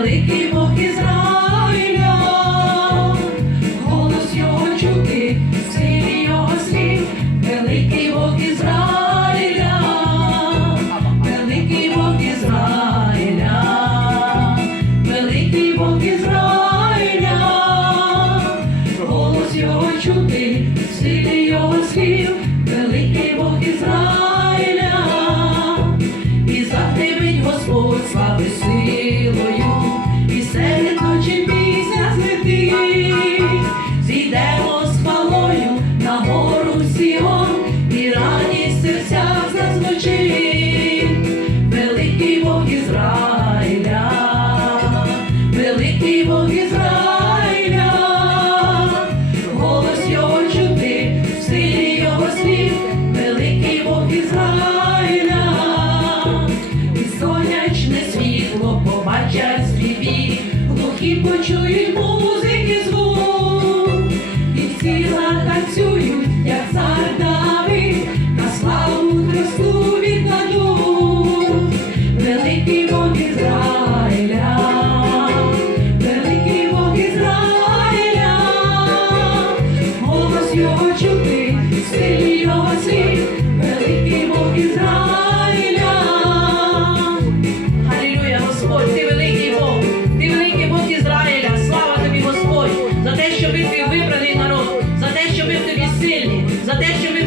великий. світло побачать сліпі, глухі почують музику. вибраний народ, за те, що ми в тобі сильні, за те, що ми.